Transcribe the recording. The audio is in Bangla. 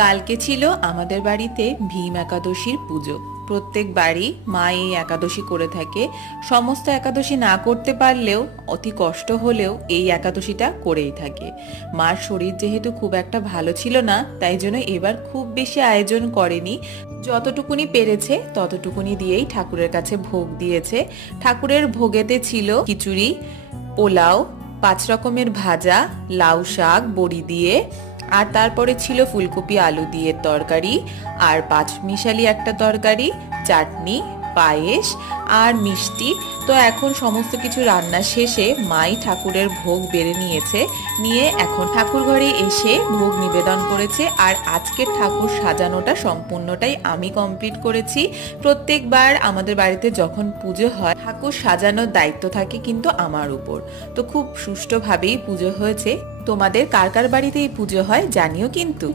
কালকে ছিল আমাদের বাড়িতে ভীম একাদশীর পুজো। প্রত্যেক বাড়ি মা এই একাদশী করে থাকে। সমস্ত একাদশী না করতে পারলেও, অতি কষ্ট হলেও এই একাদশীটা করেই থাকে। মার শরীর যেহেতু খুব একটা ভালো ছিল না, তাই জন্য এবার খুব বেশি আয়োজন করেনি। যতটুকুনি পেরেছে ততটুকুনি দিয়েই ঠাকুরের কাছে ভোগ দিয়েছে। ঠাকুরের ভোগেতে ছিল খিচুড়ি, পোলাও, 5 রকমের ভাজা, লাউ শাক বড়ি দিয়ে, আর তারপরে ছিল ফুলকপি আলু দিয়ে তরকারি, আর 5 মিশালি একটা তরকারি, চাটনি, পায়েস আর মিষ্টি। তো এখন সমস্ত কিছু রান্না শেষে মাই ঠাকুরের ভোগ বেড়ে নিয়েছে, নিয়ে এখন ঠাকুর ঘরে এসে ভোগ নিবেদন করেছে। আর আজকের ঠাকুর সাজানোটা সম্পূর্ণটাই আমি কমপ্লিট করেছি। প্রত্যেকবার আমাদের বাড়িতে যখন পুজো হয়, ঠাকুর সাজানোর দায়িত্ব থাকে কিন্তু আমার উপর। তো খুব সুষ্ঠুভাবেই পুজো হয়েছে। তোমাদের কার কার বাড়িতে এই পুজো হয় জানিও কিন্তু।